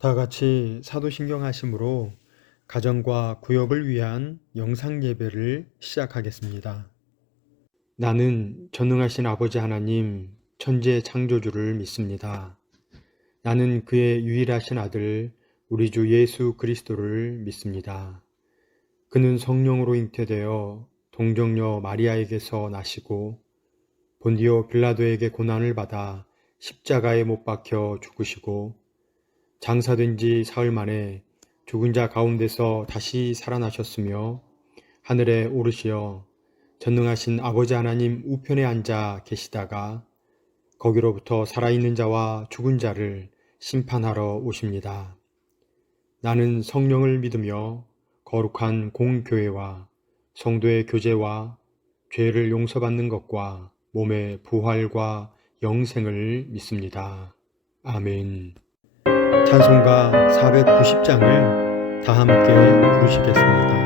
다 같이 사도신경 하심으로 가정과 구역을 위한 영상 예배를 시작하겠습니다. 나는 전능하신 아버지 하나님 천재 창조주를 믿습니다. 나는 그의 유일하신 아들 우리 주 예수 그리스도를 믿습니다. 그는 성령으로 잉태되어 동정녀 마리아에게서 나시고 본디오 빌라도에게 고난을 받아 십자가에 못 박혀 죽으시고 장사된 지 사흘 만에 죽은 자 가운데서 다시 살아나셨으며 하늘에 오르시어 전능하신 아버지 하나님 우편에 앉아 계시다가 거기로부터 살아있는 자와 죽은 자를 심판하러 오십니다. 나는 성령을 믿으며 거룩한 공교회와 성도의 교제와 죄를 용서받는 것과 몸의 부활과 영생을 믿습니다. 아멘. 찬송가 490장을 다 함께 부르시겠습니다.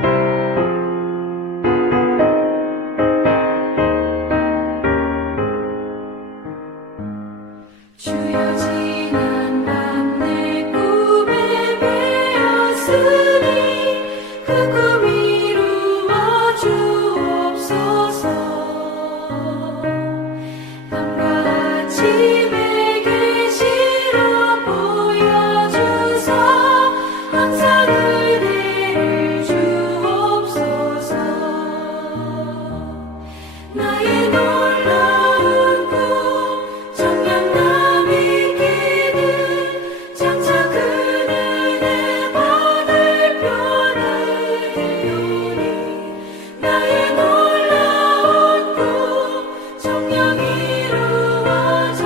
주여 지난 밤 내 꿈에 베었으니 그 꿈 이루어 주옵소서. 밤과 아침에 계시로 보여주소. 항상 은혜를 주옵소서. 나의 놀라운 꿈 청량함이 있기는 장차 그 은혜 받을 편하리오니. 나의 놀라운 꿈 청량 이루어져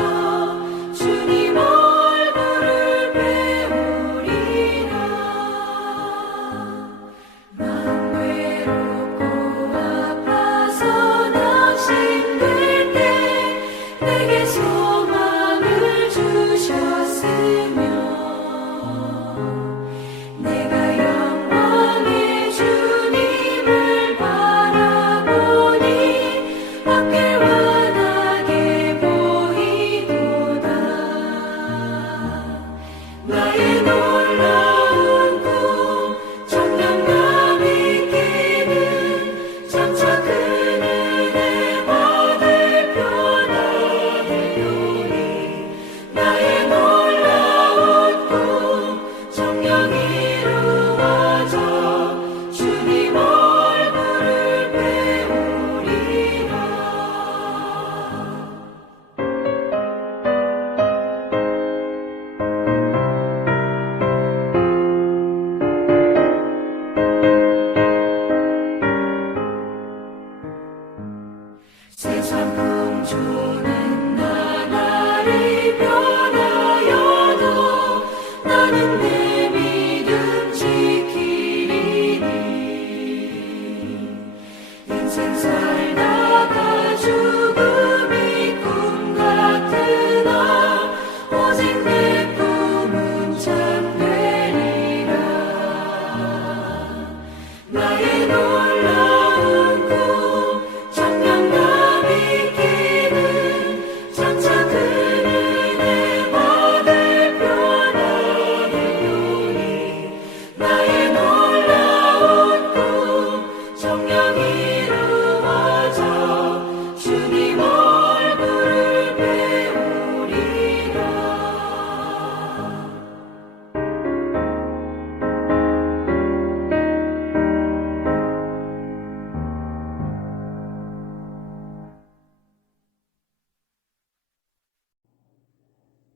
주님 얼굴을 배우리라. 마음 외롭고 아파서 낙심될 때 내게 소망을 주셨으며 내가 영광의 주님을 바라보니 앞길 환하게 보이도다. 나의 놀라운 꿈 청량감 있기는 장차 그 은혜 받을 편하리오니. 나의 놀라운 꿈 청량 이루어져 주님 얼굴을 배우리라. 세상 풍조는 나날이 변하여도 나는 내 믿음 지키리니. 인생 살다가 죽음이 꿈 같으나 오직 내 꿈은 참되리라. 나의 놀라운 꿈 청량감 있기는 장차 그 은혜 받을 편하리오니. 나의 놀라운 꿈 청량 이루어져 주님 얼굴을 배우리라.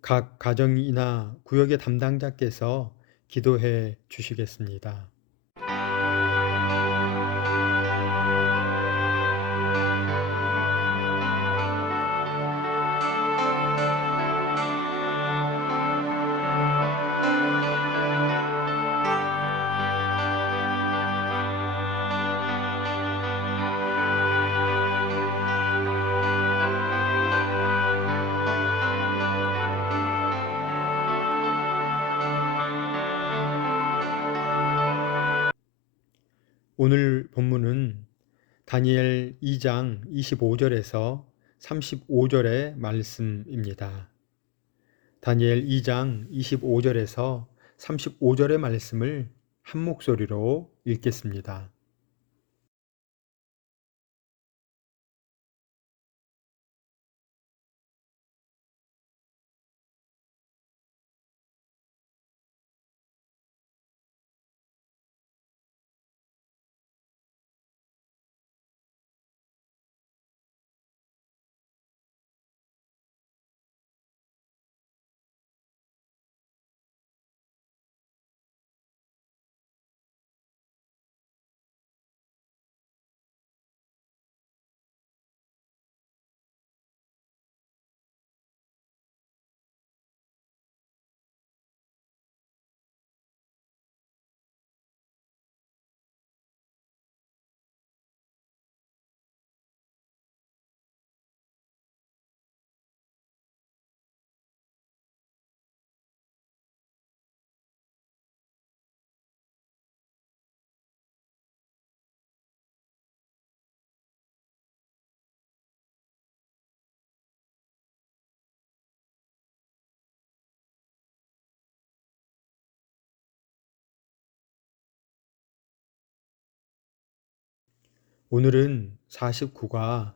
각 가정이나 구역의 담당자께서 기도해 주시겠습니다. 오늘 본문은 다니엘 2장 25절에서 35절의 말씀입니다. 다니엘 2장 25절에서 35절의 말씀을 한 목소리로 읽겠습니다. 오늘은 49가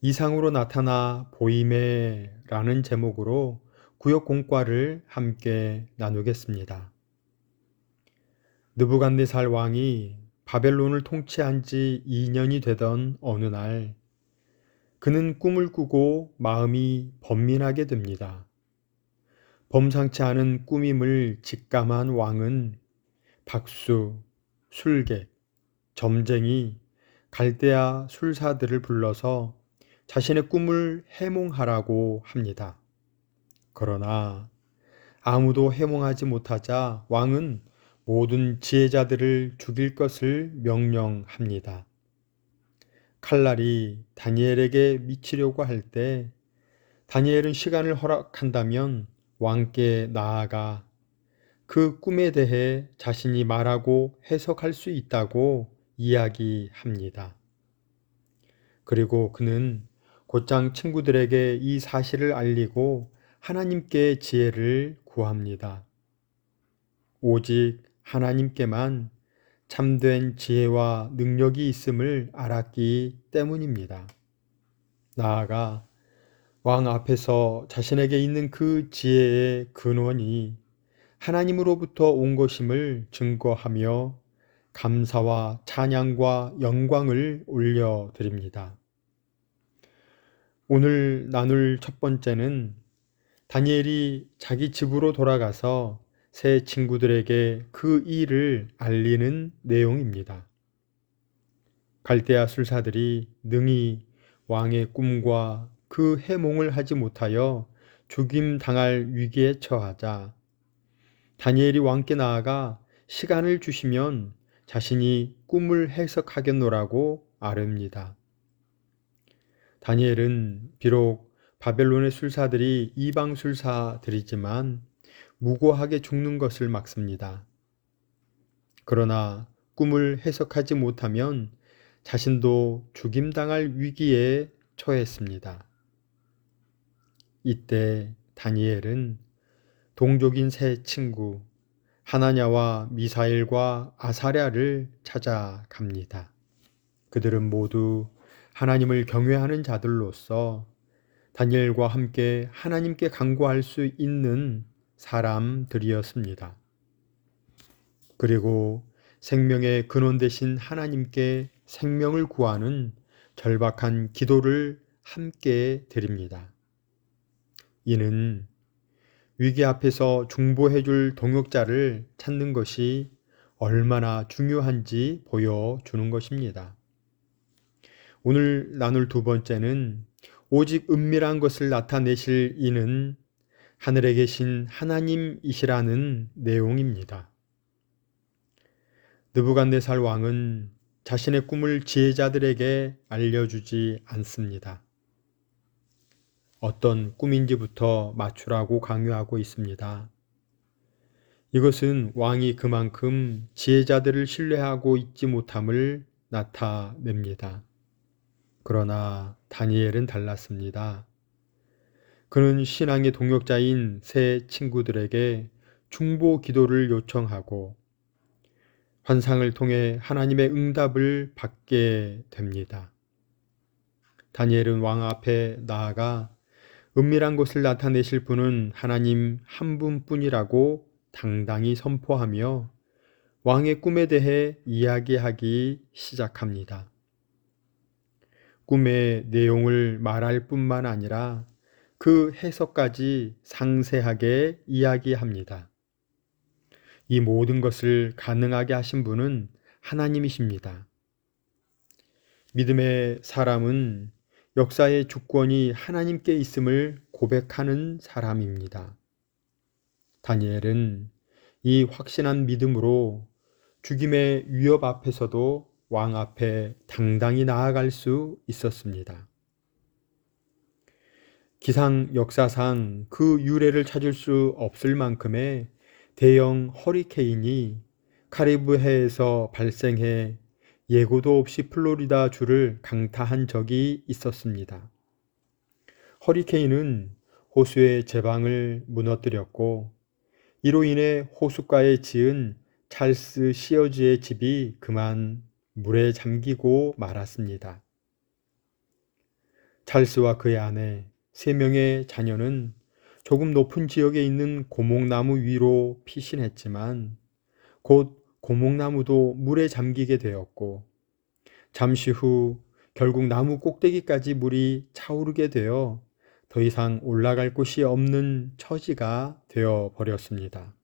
이상으로 나타나 보임에라는 제목으로 구역 공과를 함께 나누겠습니다. 느부갓네살 왕이 바벨론을 통치한 지 2년이 되던 어느 날, 그는 꿈을 꾸고 마음이 번민하게 됩니다. 범상치 않은 꾸밈을 직감한 왕은 박수, 술객, 점쟁이, 갈대아 술사들을 불러서 자신의 꿈을 해몽하라고 합니다. 그러나 아무도 해몽하지 못하자 왕은 모든 지혜자들을 죽일 것을 명령합니다. 칼날이 다니엘에게 미치려고 할 때 다니엘은 시간을 허락한다면 왕께 나아가 그 꿈에 대해 자신이 말하고 해석할 수 있다고 이야기합니다. 그리고 그는 곧장 친구들에게 이 사실을 알리고 하나님께 지혜를 구합니다. 오직 하나님께만 참된 지혜와 능력이 있음을 알았기 때문입니다. 나아가 왕 앞에서 자신에게 있는 그 지혜의 근원이 하나님으로부터 온 것임을 증거하며 감사와 찬양과 영광을 올려드립니다. 오늘 나눌 첫 번째는 다니엘이 자기 집으로 돌아가서 새 친구들에게 그 일을 알리는 내용입니다. 갈대아 술사들이 능히 왕의 꿈과 그 해몽을 하지 못하여 죽임 당할 위기에 처하자 다니엘이 왕께 나아가 시간을 주시면 자신이 꿈을 해석하겠노라고 아뢰입니다. 다니엘은 비록 바벨론의 술사들이 이방 술사들이지만 무고하게 죽는 것을 막습니다. 그러나 꿈을 해석하지 못하면 자신도 죽임당할 위기에 처했습니다. 이때 다니엘은 동족인 세 친구 하나냐와 미사엘과 아사랴를 찾아갑니다. 그들은 모두 하나님을 경외하는 자들로서 다니엘과 함께 하나님께 간구할 수 있는 사람들이었습니다. 그리고 생명의 근원 되신 하나님께 생명을 구하는 절박한 기도를 함께 드립니다. 이는 위기 앞에서 중보해 줄 동역자를 찾는 것이 얼마나 중요한지 보여주는 것입니다. 오늘 나눌 두 번째는 오직 은밀한 것을 나타내실 이는 하늘에 계신 하나님이시라는 내용입니다. 느부갓네살 왕은 자신의 꿈을 지혜자들에게 알려주지 않습니다. 어떤 꿈인지부터 맞추라고 강요하고 있습니다. 이것은 왕이 그만큼 지혜자들을 신뢰하고 있지 못함을 나타냅니다. 그러나 다니엘은 달랐습니다. 그는 신앙의 동역자인 세 친구들에게 중보 기도를 요청하고 환상을 통해 하나님의 응답을 받게 됩니다. 다니엘은 왕 앞에 나아가 은밀한 것을 나타내실 분은 하나님 한 분뿐이라고 당당히 선포하며 왕의 꿈에 대해 이야기하기 시작합니다. 꿈의 내용을 말할 뿐만 아니라 그 해석까지 상세하게 이야기합니다. 이 모든 것을 가능하게 하신 분은 하나님이십니다. 믿음의 사람은 역사의 주권이 하나님께 있음을 고백하는 사람입니다. 다니엘은 이 확신한 믿음으로 죽임의 위협 앞에서도 왕 앞에 당당히 나아갈 수 있었습니다. 기상 역사상 그 유래를 찾을 수 없을 만큼의 대형 허리케인이 카리브해에서 발생해 예고도 없이 플로리다 주를 강타한 적이 있었습니다. 허리케인은 호수의 제방을 무너뜨렸고 이로 인해 호숫가에 지은 찰스 시어즈의 집이 그만 물에 잠기고 말았습니다. 찰스와 그의 아내 3명의 자녀는 조금 높은 지역에 있는 고목나무 위로 피신했지만 곧 고목나무도 물에 잠기게 되었고 잠시 후 결국 나무 꼭대기까지 물이 차오르게 되어 더 이상 올라갈 곳이 없는 처지가 되어 버렸습니다.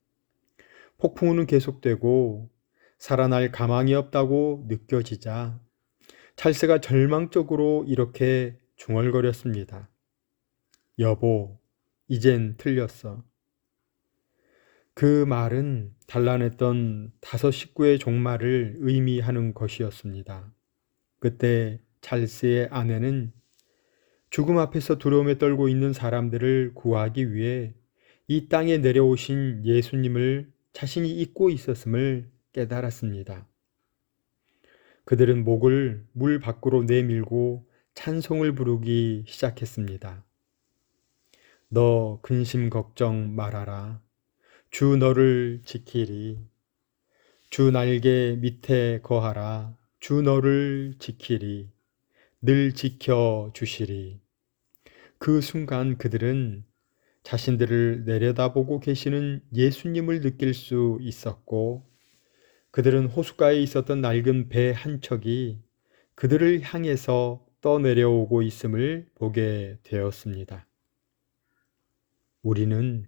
폭풍우는 계속되고 살아날 가망이 없다고 느껴지자 찰스가 절망적으로 이렇게 중얼거렸습니다. 여보, 이젠 틀렸어. 그 말은 단란했던 5 식구의 종말을 의미하는 것이었습니다. 그때 찰스의 아내는 죽음 앞에서 두려움에 떨고 있는 사람들을 구하기 위해 이 땅에 내려오신 예수님을 자신이 잊고 있었음을 깨달았습니다. 그들은 목을 물 밖으로 내밀고 찬송을 부르기 시작했습니다. 너 근심 걱정 말아라. 주 너를 지키리. 주 날개 밑에 거하라. 주 너를 지키리. 늘 지켜 주시리. 그 순간 그들은 자신들을 내려다보고 계시는 예수님을 느낄 수 있었고 그들은 호숫가에 있었던 낡은 배 한 척이 그들을 향해서 떠내려오고 있음을 보게 되었습니다. 우리는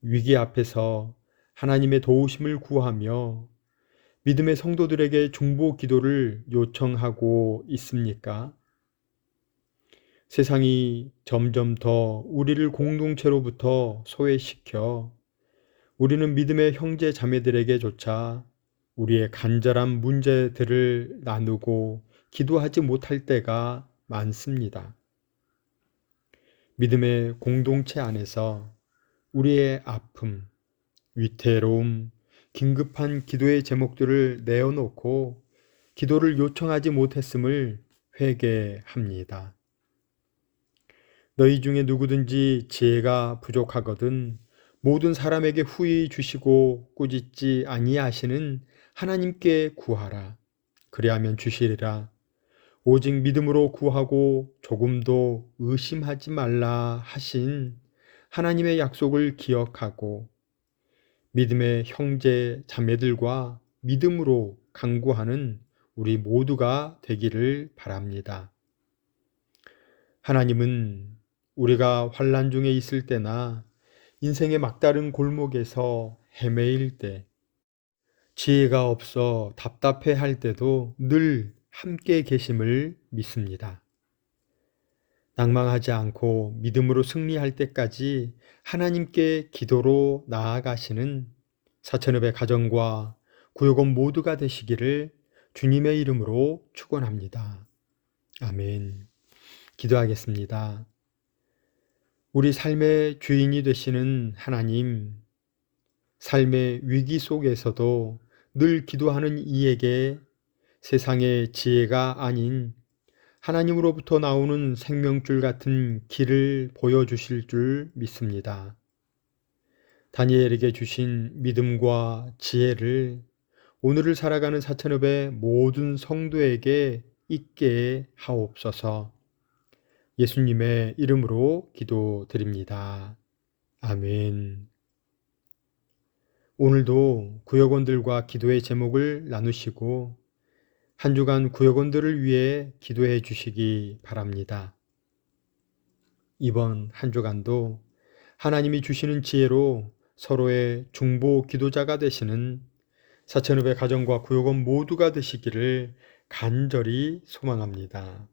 위기 앞에서 하나님의 도우심을 구하며 믿음의 성도들에게 중보 기도를 요청하고 있습니까? 세상이 점점 더 우리를 공동체로부터 소외시켜 우리는 믿음의 형제 자매들에게조차 우리의 간절한 문제들을 나누고 기도하지 못할 때가 많습니다. 믿음의 공동체 안에서 우리의 아픔, 위태로움, 긴급한 기도의 제목들을 내어놓고 기도를 요청하지 못했음을 회개합니다. 너희 중에 누구든지 지혜가 부족하거든 모든 사람에게 후히 주시고 꾸짖지 아니하시는 하나님께 구하라. 그리하면 주시리라. 오직 믿음으로 구하고 조금도 의심하지 말라 하신 하나님의 약속을 기억하고 믿음의 형제 자매들과 믿음으로 간구하는 우리 모두가 되기를 바랍니다. 하나님은 우리가 환난 중에 있을 때나 인생의 막다른 골목에서 헤매일 때, 지혜가 없어 답답해 할 때도 늘 함께 계심을 믿습니다. 낭망하지 않고 믿음으로 승리할 때까지 하나님께 기도로 나아가시는 사천읍의 가정과 구역원 모두가 되시기를 주님의 이름으로 축원합니다. 아멘. 기도하겠습니다. 우리 삶의 주인이 되시는 하나님, 삶의 위기 속에서도 늘 기도하는 이에게 세상의 지혜가 아닌 하나님으로부터 나오는 생명줄 같은 길을 보여주실 줄 믿습니다. 다니엘에게 주신 믿음과 지혜를 오늘을 살아가는 사천읍의 모든 성도에게 있게 하옵소서. 예수님의 이름으로 기도드립니다. 아멘. 오늘도 구역원들과 기도의 제목을 나누시고 한 주간 구역원들을 위해 기도해 주시기 바랍니다. 이번 한 주간도 하나님이 주시는 지혜로 서로의 중보 기도자가 되시는 사천읍의 가정과 구역원 모두가 되시기를 간절히 소망합니다.